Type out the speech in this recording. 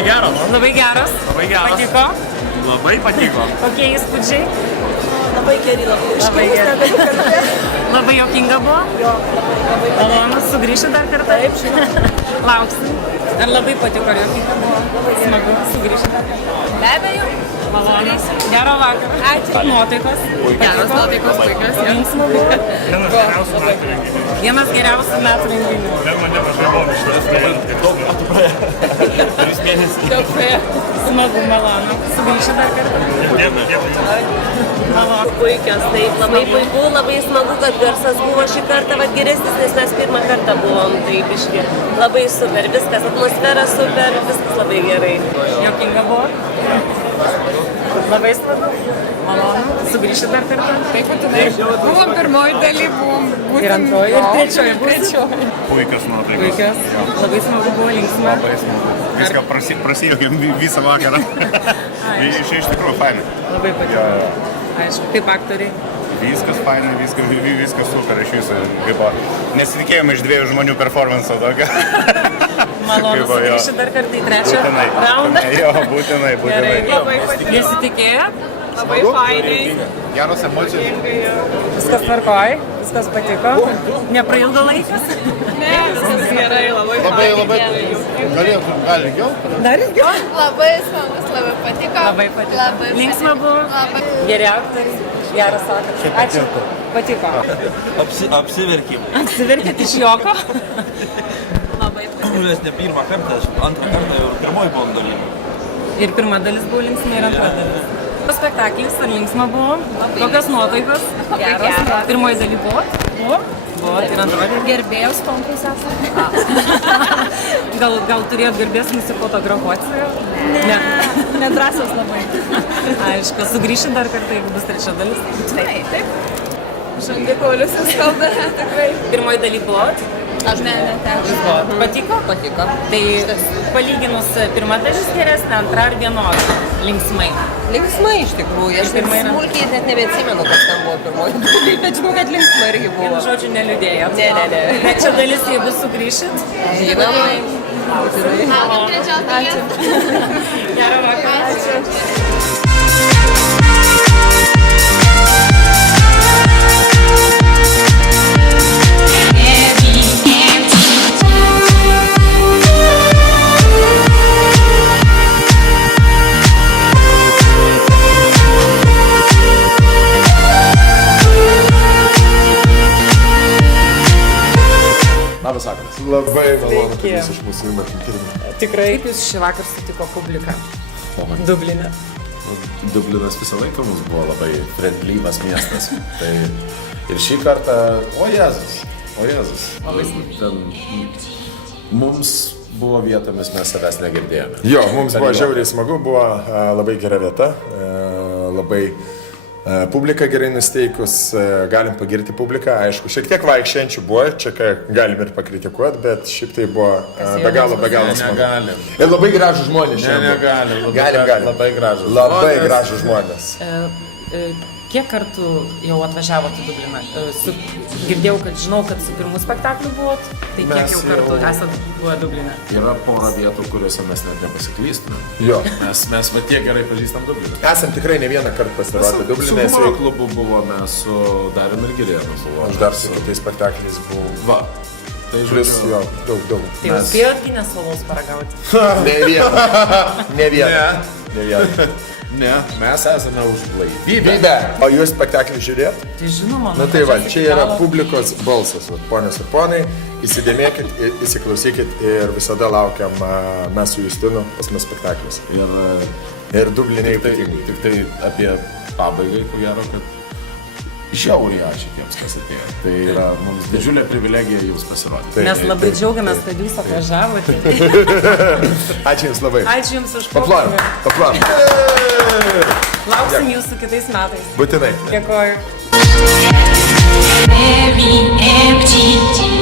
Labai geras. Labai geras. Labai geras. Patiko? Labai patiko. Kokie įspūdžiai? Labai geri, Labai geri. Labai jokinga buvo? Jo, labai Malonu, sugrįšiu dar kartą? Taip, žinoma. Lauksim. Ar labai patiko, ar jokinga buvo? Smagu, sugrįšiu dar kartą. Be abejo. Malonu. Gero vakaro. Ačiū. Nuotaikos? Geros nuotaikos, puikios. Linksma buvo. Vienas geriausių metų renginių. Vienas geriausių metų renginių. Vėl man nemažai buvo šitas, tai daug metų praėjo. 3 mėnesiai. Daug praėjo. Smagu, malonu. Sugrįšiu dar kartą. Dėkui. Malonu. puikios, taip labai puiku, labai smagu, kad garsas buvo šį kartą geresnis, nes mes pirmą kartą buvom, tai biški labai super, viskas, atmosfera super, viskas labai gerai. Jokinga buvo? Labai smagu. Malonu. Sugrįšiu dar kartą. Taip, būtinai. Buvom pirmoji daly, buvom būtent. Ir antroji, ir trečioji būsiu. Puikios nuotaikos. Puikios. Labai smagu buvo, linksma. Labai smagu. Viską prasijokėm visą vakarą. Iš tikrųjų fainai. Labai patiko. Aišku, kaip aktoriai. Viskas fainai, viskas super iš viso. Nesitikėjome iš 2 žmonių performanso tokio. Malonu sugrįžti dar kartą į trečią raundą. Jo, būtinai. Labai patiko. Nesitikėjot? Labai fainai. Geros emocijos. Viskas tvarkoj, viskas patiko. Neprailgo laikas. Ne, viskas gerai, labai Galėtų, gal ilgiau? Dar ilgiau? Labai smagus, labai patiko. Labai patiko. Linksma buvo. Geri aktoriai. Geras vakaras. Ačiū. Patiko. Apsiverkim. Apsiverkėt iš joko? Labai patiko. Nes ne pirmą kartą, aš antrą kartą jau pirmoji buvom dalyvė. Ir pirma dalis buvo linksma, ir antra dalis. Spektaklis, ar linksma buvo? Kokios nuotaikos? Geros. Pirmoji daly buvo? Buvo, ir antroji. Gerbėjos konkursas. Gal turėjot garbės nusifotografuoti? Ne. Nedrasios labai. Aišku, sugrįšit dar kartą, jeigu bus trečia dalis. Taip. Žandikaulius jūs kalbate, tikrai. Pirmoji daly buvo? Aš ne, teko. Patiko? Patiko. Tai palyginus pirma dalis geresnė, antra ar vienoda? Linksmai. Linksmai iš tikrųjų, aš Pirma yra- smulkiai net nebeatsimenu, kas ten buvo pirmoji, bet žinau, kad linksmai irgi buvo. Vienu žodžiu, neliūdėjot. Ne. Trečia dalis, jeigu sugrįšit. Žinoma. Ačiū. Gerą vakarą. Ačiū. Labas vakaras. Labai malonu, kad Sveiki. jūs iš mūsų matyti. Tikrai. Kaip jūs šį vakarą sutiko publiką? Dubline. Dublinas visą laiką mums buvo labai friendlyvas miestas. Tai ir šį kartą, o Jėzus. Ten mums buvo vietomis, mes savęs negirdėjome. Jo, mums buvo žiauriai smagu, buvo labai gera vieta, labai publika gerai nusteikus, galim pagirti publiką, aišku, šiek tiek vaikščiančių buvo, čia ką galim ir pakritikuoti, bet šiaip tai buvo be galo smagu. Negalim. Ir labai gražų žmonės šiandien. Negalim. Galim. Labai gražus. Labai gražų žmonės. Kiek kartų jau atvažiavote į Dubliną? Girdėjau, kad su pirmu spektakliu buvot, tai kiek Mes jau kartų jau- esat buvę Dubline? Yra pora vietų, kuriuose mes net nepasiklystume. Jo. Mes va tiek gerai pažįstam Dubliną. Esam tikrai ne vieną kartą pasirodę Su Dubline. humoro klubu buvome, su Darium ir Girėnu buvome. Aš dar su kitais spektakliais buvau. Va. Tai Plius, žodžiu, jo, daug. Tai jau spėjot Ginės salos paragauti? Ne vieną. ne, mes esame už blaivybę. Bybė. O jūs spektaklį žiūrėt? Tai žinoma. Na tai va, čia yra publikos balsas, va, ponios ir ponai. Įsidėmėkit, įsiklausykit ir visada laukiam mes su Justinu pas mus spektaklis. Ir Dublinė ypatingai. Tik tai apie pabaigą, ko gero, kad žiauriai ačiū tiems, kas atėjo. Tai yra mums didžiulė privilegija jums pasirodyti. Mes labai džiaugiamės, kad jūs atvažiavote. Ačiū Jums labai. Ačiū Jums už Paplojam. pokalbį. Lauksim Jūsų kitais metais. Būtinai. Dėkoju. Very empty.